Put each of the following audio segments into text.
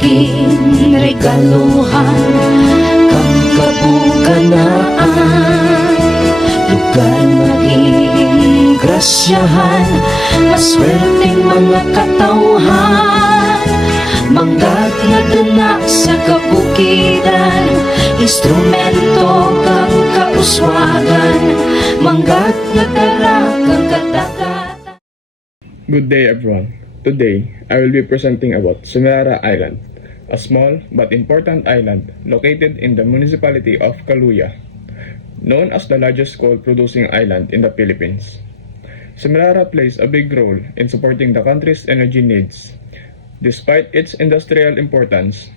maging regaluhan kang kabuganaan, lugar maging grasyahan, maswerteng mga katauhan, manggat nga duna sa kabukidan, instrumento kang kauswagan, manggat nga dala kang katagatan. Good day everyone. Today, I will be presenting about Semirara Island, a small but important island located in the municipality of Kaluya, known as the largest coal-producing island in the Philippines. Semirara plays a big role in supporting the country's energy needs. Despite its industrial importance,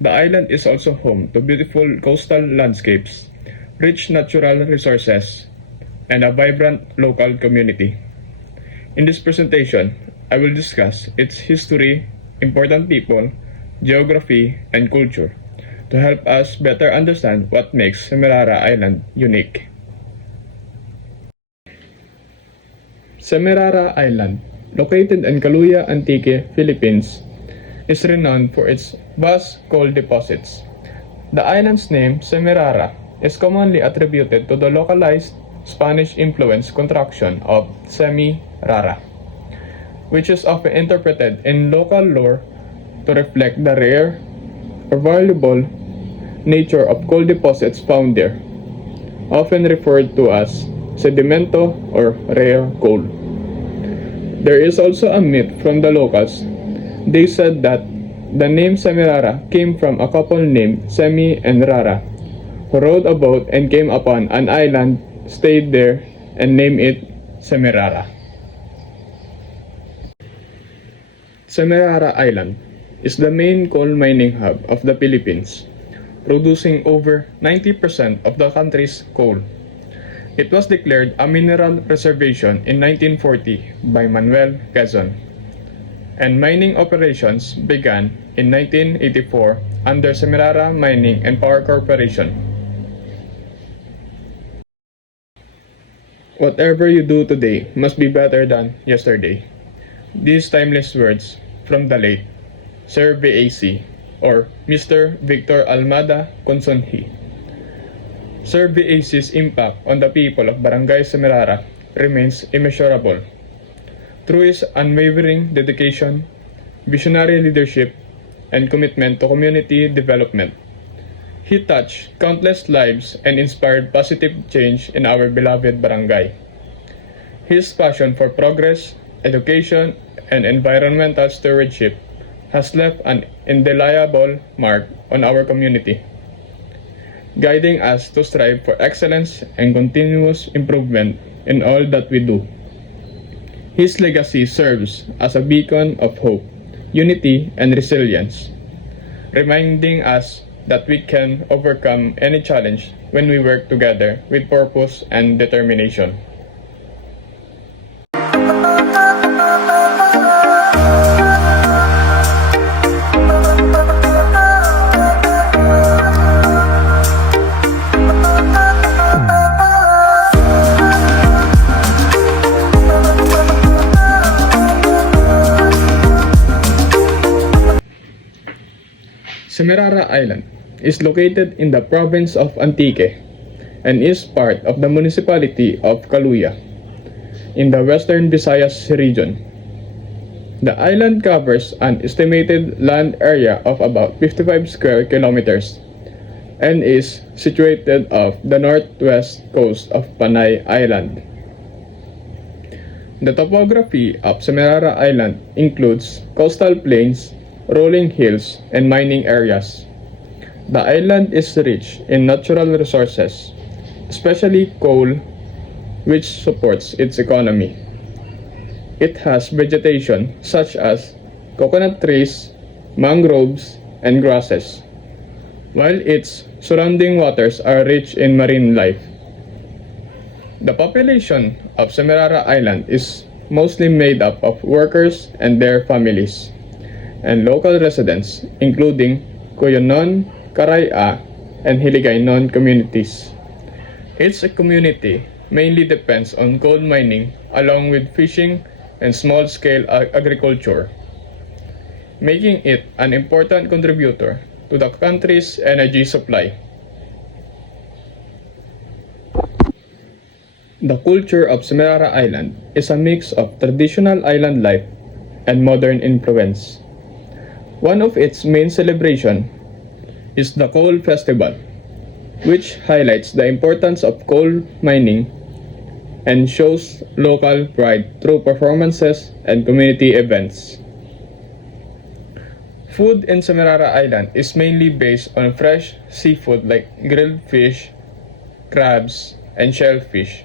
the island is also home to beautiful coastal landscapes, rich natural resources, and a vibrant local community. In this presentation, I will discuss its history, important people, geography, and culture to help us better understand what makes Semirara Island unique. Semirara Island, located in Kaluya, Antique, Philippines, is renowned for its vast coal deposits. The island's name, Semirara, is commonly attributed to the localized Spanish-influenced contraction of semi-rara, which is often interpreted in local lore to reflect the rare or valuable nature of coal deposits found there, often referred to as sedimento or rare coal. There is also a myth from the locals. They said that the name Semirara came from a couple named Semi and Rara, who rowed a boat and came upon an island, stayed there, and named it Semirara. Semirara Island is the main coal mining hub of the Philippines, producing over 90% of the country's coal. It was declared a mineral reservation in 1940 by Manuel Quezon, and mining operations began in 1984 under Semirara Mining and Power Corporation. Whatever you do today must be better than yesterday. These timeless words from the late Sir VAC or Mr. Victor Almada Consonhi. Sir VAC's impact on the people of Barangay Semirara remains immeasurable. Through his unwavering dedication, visionary leadership, and commitment to community development, he touched countless lives and inspired positive change in our beloved barangay. His passion for progress, education, and environmental stewardship has left an indelible mark on our community, guiding us to strive for excellence and continuous improvement in all that we do. His legacy serves as a beacon of hope, unity, and resilience, reminding us that we can overcome any challenge when we work together with purpose and determination. Semirara Island is located in the province of Antique and is part of the municipality of Kaluya in the western Visayas region. The island covers an estimated land area of about 55 square kilometers and is situated off the northwest coast of Panay Island. The topography of Semirara Island includes coastal plains, rolling hills, and mining areas. The island is rich in natural resources, especially coal, which supports its economy. It has vegetation such as coconut trees, mangroves, and grasses, while its surrounding waters are rich in marine life. The population of Semirara Island is mostly made up of workers and their families, and local residents, including Cuyonon, Caraya, and Hiligaynon communities. Its community mainly depends on coal mining along with fishing and small-scale agriculture. making it an important contributor to the country's energy supply. The culture of Semirara Island is a mix of traditional island life and modern influence. One of its main celebrations is the Coal Festival, which highlights the importance of coal mining and shows local pride through performances and community events. Food in Semirara Island is mainly based on fresh seafood like grilled fish, crabs, and shellfish,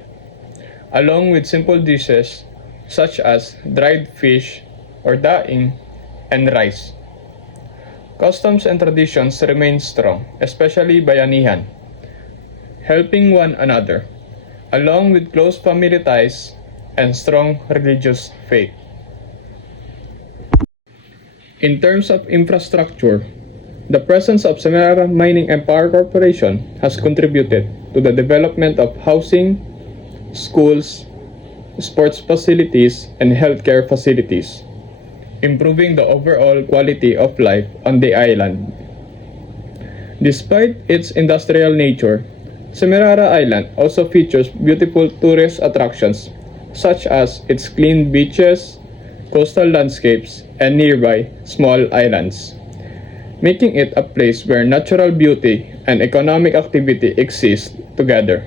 along with simple dishes such as dried fish or daing and rice. Customs and traditions remain strong, especially bayanihan, helping one another, along with close family ties and strong religious faith. In terms of infrastructure, the presence of Semirara Mining and Power Corporation has contributed to the development of housing, schools, sports facilities, and healthcare facilities, improving the overall quality of life on the island. Despite its industrial nature, Semirara Island also features beautiful tourist attractions such as its clean beaches, coastal landscapes, and nearby small islands, making it a place where natural beauty and economic activity exist together.